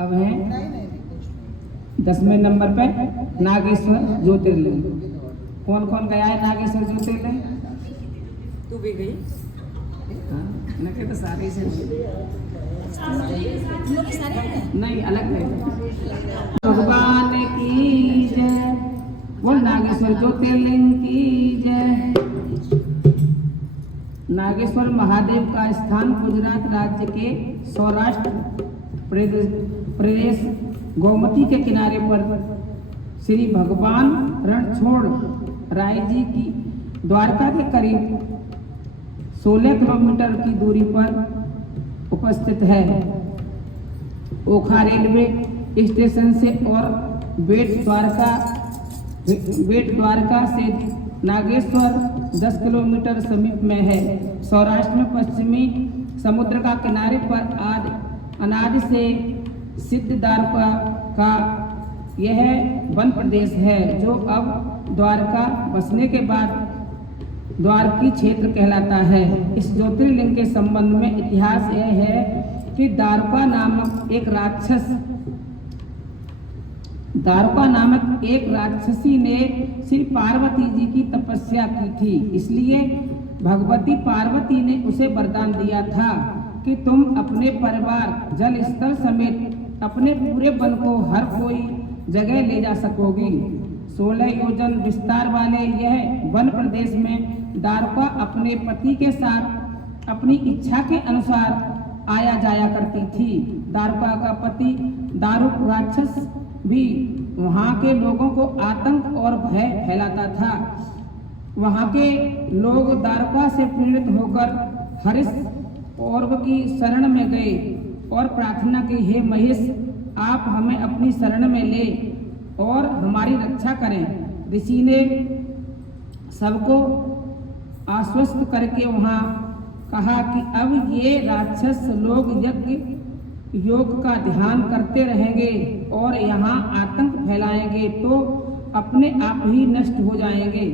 अब है 10वें नंबर पे नागेश्वर ज्योतिर्लिंग। कौन कौन गया है नागेश्वर ज्योतिर्लिंग? तू भी गई? मैं कहता सारे से नहीं, अलग नहीं। भगवान की जय, वो नागेश्वर ज्योतिर्लिंग की जय। नागेश्वर महादेव का स्थान गुजरात राज्य के सौराष्ट्र प्रदेश गोमती के किनारे पर श्री भगवान रणछोड़ राय जी की द्वारका के करीब 16 किलोमीटर की दूरी पर उपस्थित है। ओखा रेलवे स्टेशन से और बेट द्वारका से नागेश्वर 10 किलोमीटर समीप में है। सौराष्ट्र में पश्चिमी समुद्र का किनारे पर अनादि से सिद्ध द्वारका का यह वन प्रदेश है, जो अब द्वारका बसने के बाद द्वारकी क्षेत्र कहलाता है। इस ज्योतिर्लिंग के संबंध में इतिहास यह है कि द्वारका नामक एक राक्षसी ने श्री पार्वती जी की तपस्या की थी। इसलिए भगवती पार्वती ने उसे वरदान दिया था कि तुम अपने परिवार जल स्थल समेत अपने पूरे वन को हर कोई जगह ले जा सकोगी। 16 योजन विस्तार वाले यह वन प्रदेश में द्वारका अपने पति के साथ अपनी इच्छा के अनुसार आया जाया करती थी। द्वारका का पति दारुक राक्षस भी वहाँ के लोगों को आतंक और भय फैलाता था। वहाँ के लोग द्वारका से पीड़ित होकर हरिश पौर्व की शरण में गए और प्रार्थना की, हे महेश, आप हमें अपनी शरण में ले और हमारी रक्षा करें। ऋषि ने सबको आश्वस्त करके वहाँ कहा कि अब ये राक्षस लोग यज्ञ योग का ध्यान करते रहेंगे और यहाँ आतंक फैलाएंगे तो अपने आप ही नष्ट हो जाएंगे।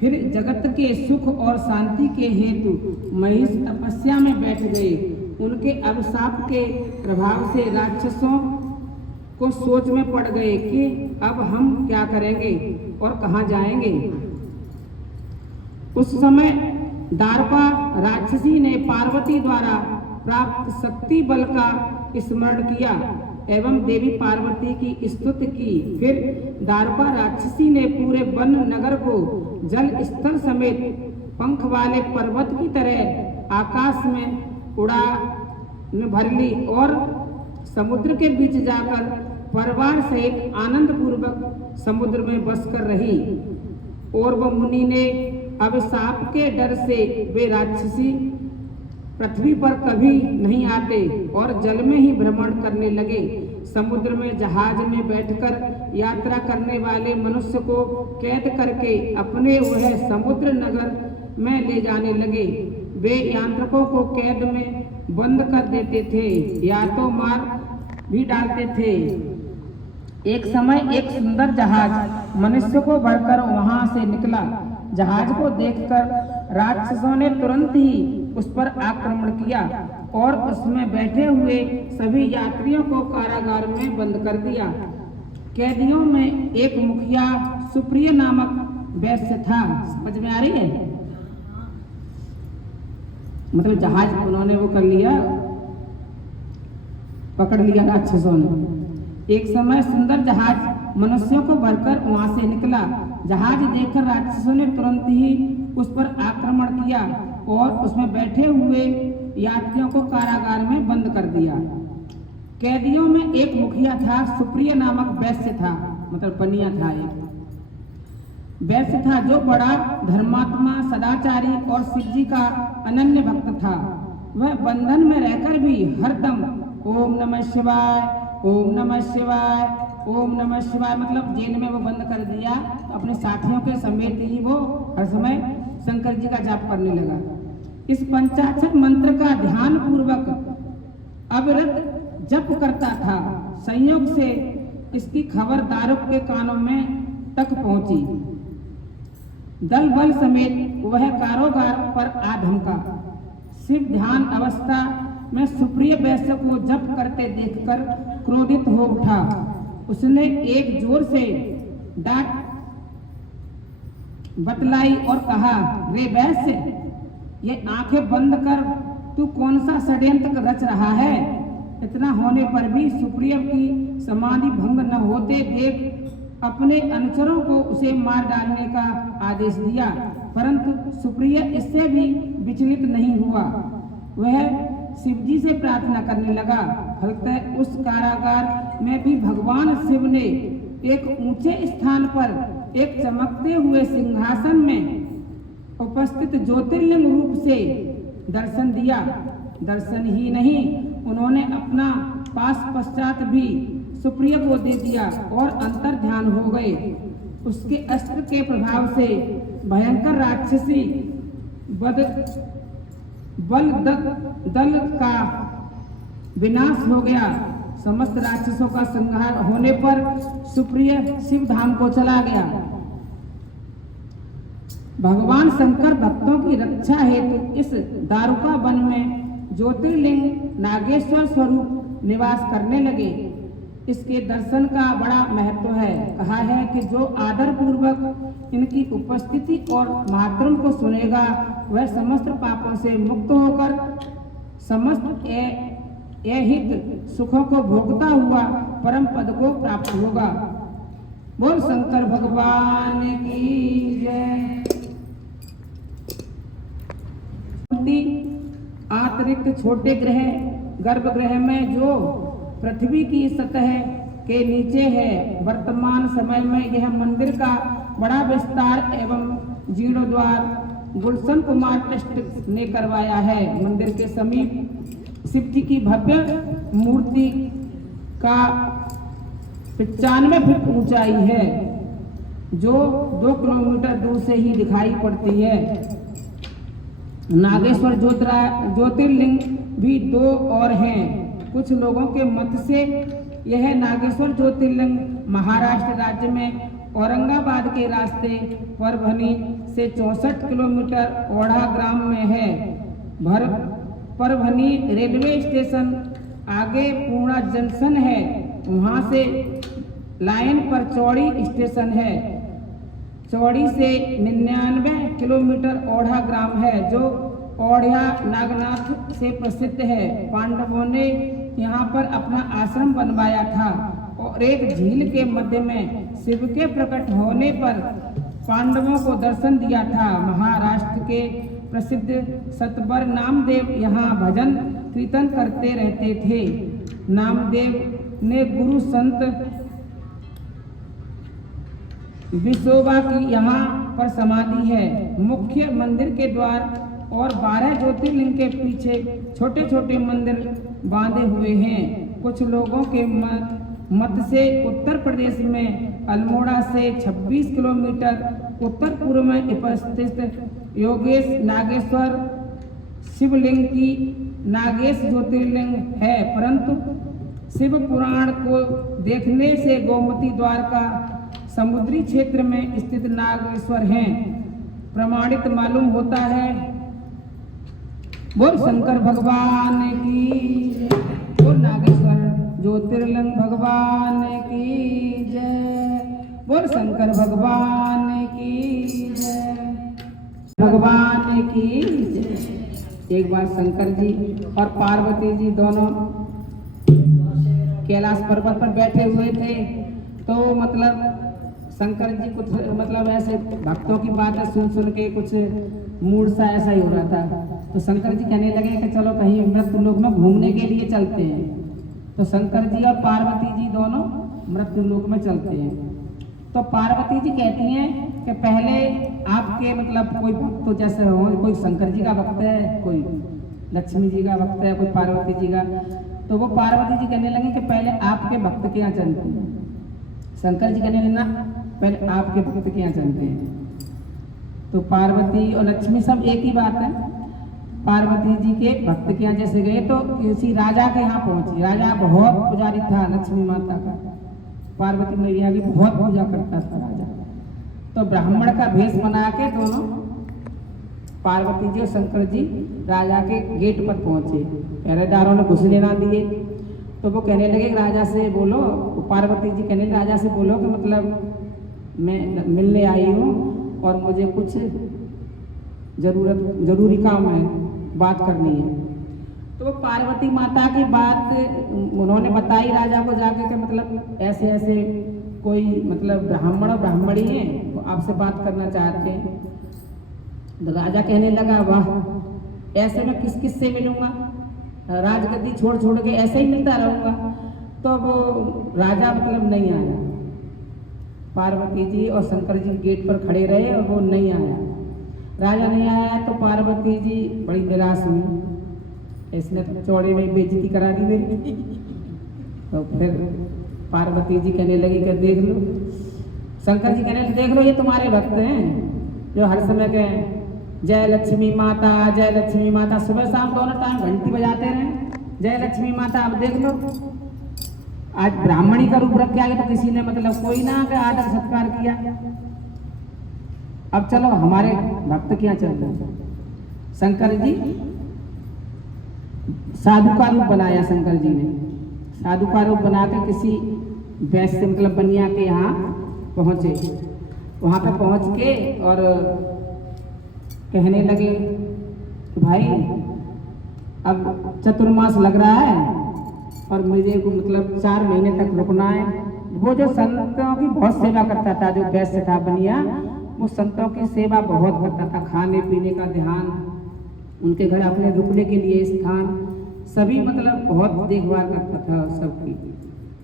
फिर जगत के सुख और शांति के हेतु महेश तपस्या में बैठ गए। उनके अभिशाप के प्रभाव से राक्षसों को सोच में पड़ गए कि अब हम क्या करेंगे और कहाँ जाएंगे। उस समय द्वारका राक्षसी ने पार्वती द्वारा प्राप्त शक्ति बल का स्मरण किया एवं देवी पार्वती की स्तुति की। फिर द्वारका राक्षसी ने पूरे वन नगर को जल स्थल समेत पंख वाले पर्वत की तरह आकाश में उड़ा भर ली और समुद्र के बीच जाकर परिवार सहित आनंद पूर्वक समुद्र में बसकर रही। और वह मुनि ने अभिशाप के डर से वे राक्षसी पृथ्वी पर कभी नहीं आते और जल में ही भ्रमण करने लगे। समुद्र में जहाज में बैठकर यात्रा करने वाले मनुष्य को कैद करके अपने वह समुद्र नगर में ले जाने लगे। वे यात्रिकों को कैद में बंद कर देते थे या तो मार भी डालते थे। एक समय एक सुंदर जहाज मनुष्य को भरकर वहां से निकला। जहाज को देखकर राक्षसों ने तुरंत ही उस पर आक्रमण किया और उसमें बैठे हुए सभी यात्रियों को कारागार में बंद कर दिया। कैदियों में एक मुखिया सुप्रिय नामक वैश्य था। समझ में आ रही है? मतलब जहाज उन्होंने वो कर लिया, पकड़ लिया राक्षसों ने। एक समय सुंदर जहाज मनुष्यों को भरकर वहां से निकला। जहाज देखकर राक्षसों ने तुरंत ही उस पर आक्रमण किया और उसमें बैठे हुए यात्रियों को कारागार में बंद कर दिया। कैदियों में एक मुखिया था, सुप्रिय नामक वैश्य था, मतलब बनिया था। एक वैश्य था जो बड़ा धर्मात्मा, सदाचारी और शिव जी का अनन्य भक्त था। वह बंधन में रहकर भी हरदम ओम नमः शिवाय, ओम नमः शिवाय, ओम नमः शिवाय, मतलब जेल में वो बंद कर दिया। अपने साथियों के समेत ही वो हर समय शंकर जी का जाप करने लगा। इस पंचाक्षर मंत्र का ध्यान पूर्वक अविरत जप करता था। संयोग से इसकी खबर दारुक के कानों में तक पहुंची। दल बल समेत वह कारोबार पर आ धमका। शिव ध्यान अवस्था मैं सुप्रिय वैश्य को जप करते देखकर क्रोधित हो उठा। उसने एक जोर से डांट बतलाई और कहा, रे वैश्य, ये आंखें बंद कर तू कौन सा षड्यंत्र रच रहा है? इतना होने पर भी सुप्रिय की समाधि भंग न होते देख अपने अनुचरों को उसे मार डालने का आदेश दिया, परंतु सुप्रिय इससे भी विचलित नहीं हुआ। वह शिवजी से प्रार्थना करने लगा। फलतः उस कारागार में भी भगवान शिव ने एक ऊंचे स्थान पर एक चमकते हुए सिंहासन में उपस्थित ज्योतिर्लिंग रूप से दर्शन दिया। दर्शन ही नहीं, उन्होंने अपना पास पश्चात भी सुप्रिय को दे दिया और अंतर ध्यान हो गए। उसके अस्त्र के प्रभाव से भयंकर राक्षसी बल दल का विनाश हो गया। समस्त राक्षसों का संहार होने पर सुप्रिय शिव धाम को चला गया। भगवान शंकर भक्तों की रक्षा हेतु इस दारुका वन में ज्योतिर्लिंग नागेश्वर स्वरूप निवास करने लगे। इसके दर्शन का बड़ा महत्व है। कहा है कि जो आदर पूर्वक इनकी उपस्थिति और महात्म को सुनेगा वह समस्त पापों से मुक्त होकर समस्त हित सुखों को भोगता हुआ परम पद को प्राप्त होगा। बोल शंकर भगवान की जय। अतिरिक्त छोटे ग्रह गर्भगृह में जो पृथ्वी की सतह के नीचे है, वर्तमान समय में यह मंदिर का बड़ा विस्तार एवं जीर्णोद्धार गुलशन कुमार ट्रस्ट ने करवाया है। मंदिर के समीप शिव जी की भव्य मूर्ति का 95 फीट ऊंचाई है, जो 2 किलोमीटर दूर से ही दिखाई पड़ती है। नागेश्वर ज्योतिर्लिंग भी 2 और हैं। कुछ लोगों के मत से यह नागेश्वर ज्योतिर्लिंग महाराष्ट्र राज्य में औरंगाबाद के रास्ते परभनी से 64 किलोमीटर ओढ़ा ग्राम में है। परभनी रेलवे स्टेशन आगे पूर्णा जंक्शन है, वहां से लाइन पर चौड़ी स्टेशन है। चौड़ी से 99 किलोमीटर ओढ़ा ग्राम है, जो ओढ़िया नागनाथ से प्रसिद्ध है। पांडवों ने यहाँ पर अपना आश्रम बनवाया था और एक झील के मध्य में शिव के प्रकट होने पर पांडवों को दर्शन दिया था। महाराष्ट्र के प्रसिद्ध सतबर नामदेव यहाँ भजन कीर्तन करते रहते थे। नामदेव ने गुरु संत विशोबा की यहाँ पर समाधि है। मुख्य मंदिर के द्वार और 12 ज्योतिर्लिंग के पीछे छोटे छोटे मंदिर बांधे हुए हैं। कुछ लोगों के मत से उत्तर प्रदेश में अल्मोड़ा से 26 किलोमीटर उत्तर पूर्व में उपस्थित योगेश नागेश्वर शिवलिंग की नागेश ज्योतिर्लिंग है, परंतु शिव पुराण को देखने से गोमती द्वार का समुद्री क्षेत्र में स्थित नागेश्वर हैं प्रमाणित मालूम होता है। बोल शंकर भगवान की, बोल नागेश्वर ज्योतिर्लिंग भगवान की जय। बोल शंकर भगवान की जय, भगवान की जय। एक बार शंकर जी और पार्वती जी दोनों कैलाश पर्वत पर बैठे हुए थे, तो मतलब शंकर जी कुछ मतलब ऐसे भक्तों की बातें सुन सुन के कुछ मूड सा ऐसा ही हो रहा था। तो शंकर जी कहने लगे कि चलो कहीं मृत्यु लोक में घूमने के लिए चलते हैं। तो शंकर जी और पार्वती जी दोनों मृत्यु लोक में चलते हैं। तो पार्वती जी कहती हैं कि पहले आपके मतलब कोई भक्त तो जैसे हो, कोई शंकर जी का भक्त है, कोई लक्ष्मी जी का भक्त है, कोई पार्वती जी का। तो वो पार्वती जी कहने लगे कि पहले आपके भक्त के यहाँ चलते हैं। शंकर जी कहने लगे ना, पहले आपके भक्त के यहाँ चलते हैं। तो पार्वती और लक्ष्मी सब एक ही बात है। पार्वती जी के भक्त के यहाँ जैसे गए तो किसी राजा के यहाँ पहुंची। राजा बहुत पुजारी था लक्ष्मी माता का, पार्वती मैया की बहुत पूजा करता था राजा। तो ब्राह्मण का भेष बना के दोनों पार्वती जी और शंकर जी राजा के गेट पर पहुंचे। पहरेदारों ने घुसने ना दिए, तो वो कहने लगे कि राजा से बोलो, पार्वती जी कहने लगे राजा से बोलो कि मतलब मैं मिलने आई हूँ और मुझे कुछ जरूरी काम है, बात करनी है। तो पार्वती माता की बात उन्होंने बताई राजा को जाके कि मतलब ऐसे ऐसे कोई मतलब ब्राह्मण और ब्राह्मणी हैं तो आपसे बात करना चाहते हैं। तो राजा कहने लगा वाह, ऐसे में किस किस से मिलूंगा, राजगद्दी छोड़ छोड़ के ऐसे ही मिलता रहूंगा। तो वो राजा मतलब नहीं आया। पार्वती जी और शंकर जी गेट पर खड़े रहे और वो नहीं आया। राजा नहीं आया तो पार्वती जी बड़ी निराश हुई, इसने तो चौड़े में बेइज्जती करा दी मेरी। तो फिर पार्वती जी कहने लगी कि देख लो, शंकर जी कहने लगे देख लो ये तुम्हारे भक्त हैं जो हर समय के जय लक्ष्मी माता जय लक्ष्मी माता, सुबह शाम दोनों टाइम घंटी बजाते रहे जय लक्ष्मी माता। अब देख लो आज ब्राह्मणी का रूप रख के आगे तो किसी ने मतलब कोई ना आकर आदर सत्कार किया। अब चलो हमारे भक्त क्या चल रहे हैं। शंकर जी साधु का रूप बनाया, शंकर जी ने साधु का रूप बनाकर किसी वैश्य मतलब बनिया के यहाँ पहुंचे। वहां पर पहुंच के और कहने लगे कि भाई अब चतुर्मास लग रहा है और मुझे मतलब 4 महीने तक रुकना है। वो जो संतों की बहुत सेवा करता था, जो वैश्य था बनिया, वो संतों की सेवा बहुत करता था, खाने पीने का ध्यान, उनके घर अपने रुकने के लिए स्थान, सभी मतलब बहुत देखभाल करता था सबकी।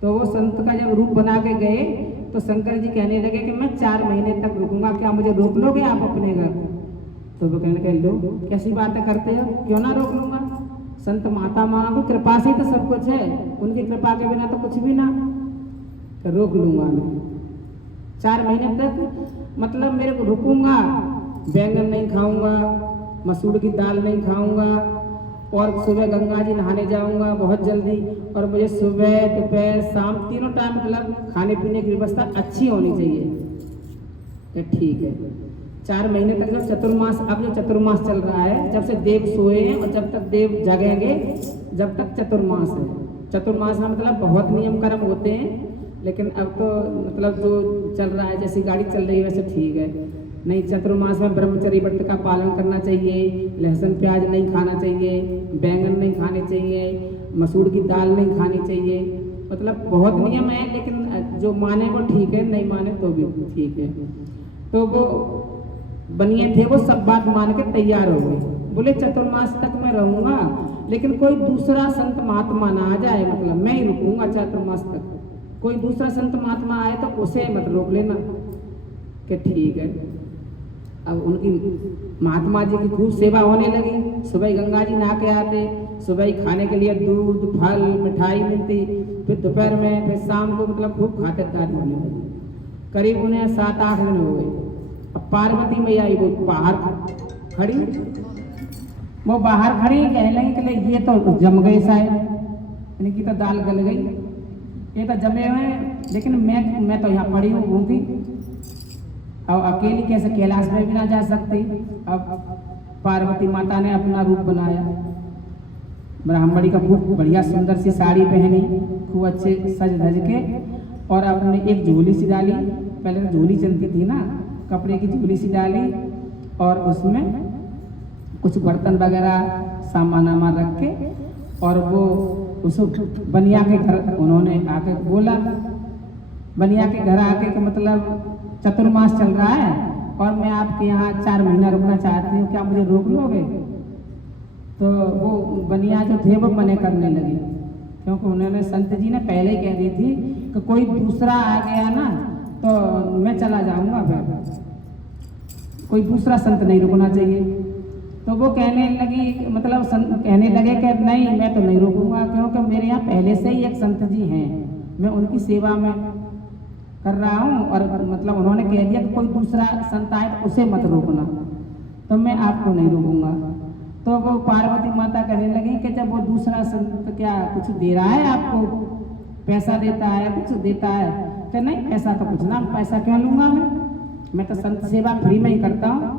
तो वो संत का जब रूप बना के गए तो शंकर जी कहने लगे कि मैं 4 महीने तक रुकूंगा, क्या मुझे रोक लोगे आप अपने घर? तो वो कहने लगे लो, कैसी बातें करते हो, क्यों ना रोक लूंगा। संत माता माँ की कृपा से तो सब कुछ है, उनकी कृपा के बिना तो कुछ भी ना, तो रोक लूंगा मैं 4 महीने तक। मतलब मेरे को रुकूंगा, बैंगन नहीं खाऊंगा, मसूर की दाल नहीं खाऊंगा, और सुबह गंगा जी नहाने जाऊंगा बहुत जल्दी, और मुझे सुबह दोपहर शाम तीनों टाइम मतलब खाने पीने की व्यवस्था अच्छी होनी चाहिए। तो ठीक है, 4 महीने तक जब चतुर्मास, अब जो चतुर्मास चल रहा है, जब से देव सोए हैं और जब तक देव जगेंगे जब तक चतुर्मास है। चतुर्मास में मतलब बहुत नियम कर्म होते हैं, लेकिन अब तो मतलब जो चल रहा है जैसी गाड़ी चल रही है वैसे ठीक है। नहीं, चतुर्मास में ब्रह्मचर्य व्रत का पालन करना चाहिए, लहसुन प्याज नहीं खाना चाहिए, बैंगन नहीं खाने चाहिए, मसूर की दाल नहीं खानी चाहिए, मतलब बहुत नियम है। लेकिन जो माने वो ठीक है, नहीं माने तो भी ठीक है। तो वो बनिए थे, वो सब बात मान के तैयार हो गए, बोले चतुर्मास तक मैं रहूंगा, लेकिन कोई दूसरा संत महात्मा ना आ जाए, मतलब मैं ही रुकूंगा चतुर्मास तक। कोई दूसरा संत महात्मा आए तो उसे मत रोक लेना। कि ठीक है। अब उनकी महात्मा जी की खूब सेवा होने लगी। सुबह गंगा जी नहा के आते, सुबह ही खाने के लिए दूध फल मिठाई मिलती, फिर दोपहर में, फिर शाम को मतलब खूब खातिरदारी होने लगी। करीब उन्हें 7-8 दिन हो गए। अब पार्वती मैया आई, वो बाहर खड़ी, वो बाहर खड़ी कहने लगी कि ये तो जम गए शायद, इनकी तो दाल गल गई, ये तो जमे हुए हैं, लेकिन मैं तो यहाँ पड़ी हूँ घूमती, और अकेली कैसे कैलाश में भी ना जा सकती। अब पार्वती माता ने अपना रूप बनाया, ब्राह्मणी का खूब बढ़िया सुंदर सी साड़ी पहनी, खूब अच्छे सज धज के, और अपने एक झोली सी डाली। पहले तो झोली चलती थी ना, कपड़े की झोली सी डाली, और उसमें कुछ बर्तन वगैरह सामान वामान रख के, और वो उस बनिया के घर उन्होंने आके बोला, बनिया के घर आके कि मतलब चतुर्मास चल रहा है और मैं आपके यहाँ 4 महीना रुकना चाहती हूँ, क्या मुझे रोक लोगे? तो वो बनिया जो थे वो मने करने लगे, क्योंकि उन्होंने संत जी ने पहले ही कह दी थी कि कोई दूसरा आ गया ना तो मैं चला जाऊंगा, फिर कोई दूसरा संत नहीं रुकना चाहिए। तो वो कहने लगी, मतलब कहने लगे कि नहीं, मैं तो नहीं रुकूंगा, क्योंकि मेरे यहाँ पहले से ही एक संत जी हैं, मैं उनकी सेवा में कर रहा हूँ, और मतलब उन्होंने कह दिया कि कोई दूसरा संत आए तो उसे मत रोकना, तो मैं आपको नहीं रोकूंगा। तो वो पार्वती माता कहने लगी कि जब वो दूसरा संत क्या कुछ दे रहा है आपको, पैसा देता है, कुछ देता है? कि नहीं, पैसा तो कुछ ना, पैसा क्यों लूंगा मैं तो संत सेवा फ्री में ही करता हूँ।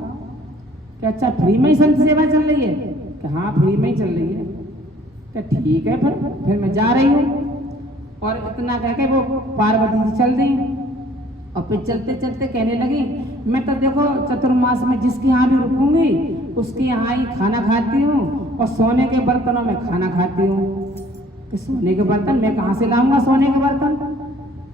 कि अच्छा फ्री में ही संत सेवा चल रही है? कि हाँ फ्री में ही चल रही है। कि ठीक है, फिर मैं जा रही हूँ। और इतना कह के वो पार्वती जी चल दी। और फिर चलते चलते कहने लगी, मैं तो देखो चतुर्मास में जिसके यहाँ भी रुकूंगी उसके यहाँ ही खाना खाती हूँ और सोने के बर्तनों में खाना खाती हूँ। कि सोने के बर्तन मैं कहाँ से लाऊंगा? सोने के बर्तन,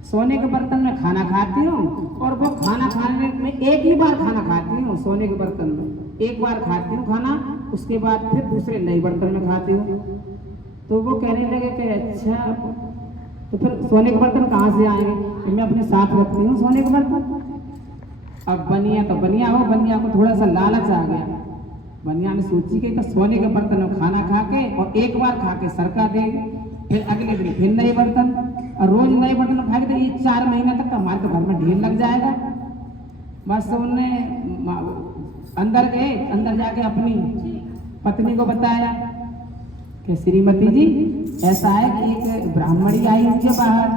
सोने के बर्तन में खाना खाती हूँ। और वो खाना खाने में एक ही बार खाना खाती हूँ, सोने के बर्तन में एक बार खाती हूँ खाना, उसके बाद फिर दूसरे नए बर्तन में खाती हूँ। तो वो कहने लगे कि अच्छा, तो फिर सोने के बर्तन कहाँ से आएंगे? तो मैं अपने साथ रखती हूँ सोने के बर्तन। अब बनिया तो बनिया हो, बनिया को थोड़ा सा लालच आ गया। बनिया ने सोची कि तो सोने के बर्तन में खाना खा के और एक बार खा के सरका देगी, फिर अगले दिन फिर नए बर्तन, और रोज नए बर्तन खाएगी तो ये 4 महीने तक हमारे तो घर में ढेर लग जाएगा। बस उन्होंने अंदर गए, अंदर जाके अपनी पत्नी को बताया कि श्रीमती जी ऐसा है कि एक ब्राह्मणी आई उनके बाहर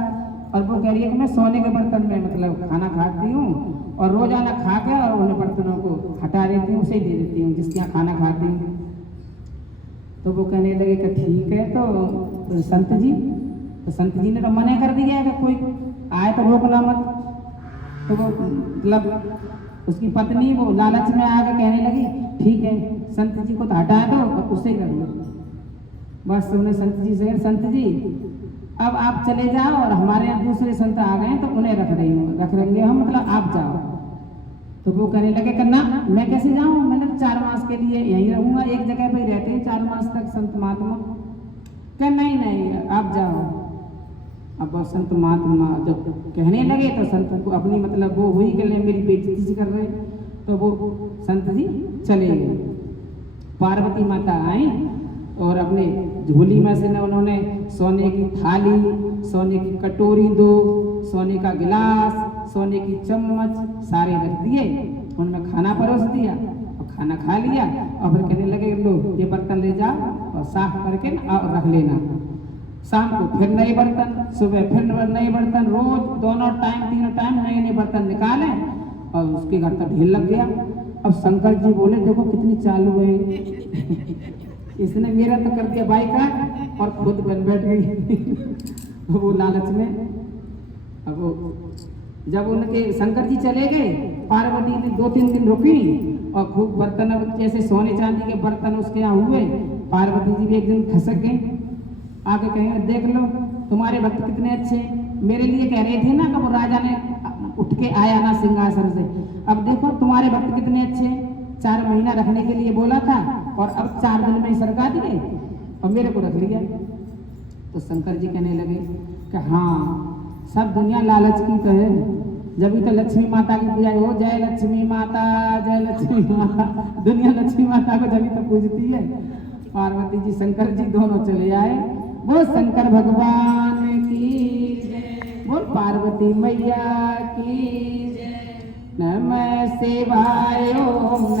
और वो कह रही है कि मैं सोने के बर्तन में मतलब खाना खाती हूँ और रोजाना खा के और उन बर्तनों को हटा देती हूँ, उसे ही दे देती हूँ जिसके यहाँ खाना खाती हूँ। तो वो कहने लगे कि ठीक है, तो संत जी ने तो मना कर दिया है कि कोई आए तो रोकना मत। तो वो मतलब उसकी पत्नी वो लालच में आके कहने लगी, ठीक है संत जी को तो हटा दो और उसे ही कर लो। बस उन्हें संत जी से, संत जी अब आप चले जाओ और हमारे यहाँ दूसरे संत आ गए तो उन्हें रख लेंगे हम, मतलब आप जाओ। तो वो कहने लगे कि ना मैं कैसे जाऊँ, मैंने 4 मास के लिए यहीं रहूंगा, एक जगह पे ही रहते हैं 4 मास तक संत महात्मा। कह नहीं आप जाओ। अब संत महात्मा जब कहने लगे तो संत को अपनी मतलब वो हुई कि मेरी बेइज्जती सी कर रहे, तो वो संत जी चले गए। पार्वती माता आई और अपने झोली में से उन्होंने सोने की थाली, सोने की कटोरी 2, सोने का गिलास, सोने की चम्मच सारे रख दिए, उनमें खाना परोस दिया और खाना खा लिया। और फिर कहने लगे लो ये बर्तन ले जाओ और साफ करके और रख लेना। शाम को फिर नए बर्तन, सुबह फिर नए बर्तन, रोज दोनों टाइम 3 टाइम नए नए बर्तन निकाले और उसके घर तक ढेर लग गया। अब शंकर जी बोले देखो कितनी चालू है इसने मेरा तो कर दिया बाइकाट और खुद बन बैठ गई वो लालच में। अब वो जब उनके शंकर जी चले गए, पार्वती ने 2-3 दिन रुकी और खूब बर्तन जैसे सोने चांदी के बर्तन उसके यहाँ हुए। पार्वती जी भी एक दिन खसक गए, आके कहेंगे देख लो तुम्हारे भक्त कितने अच्छे, मेरे लिए कह रहे थे ना कि वो राजा ने उठ के आया ना सिंहासन से, अब देखो तुम्हारे भक्त कितने अच्छे, 4 महीना रखने के लिए बोला था और अब 4 दिन में ही सरका दिए और मेरे को रख लिया। तो शंकर जी कहने लगे कि हाँ सब दुनिया लालच की तो है, जब तो लक्ष्मी माता की पूजा हो, जय लक्ष्मी माता, जय लक्ष्मी माता, दुनिया लक्ष्मी माता को जब तो पूजती है। पार्वती जी शंकर जी दोनों चले आए, वो शंकर भगवान की जय, बोल पार्वती मैया की जय। नमः शिवाय ओम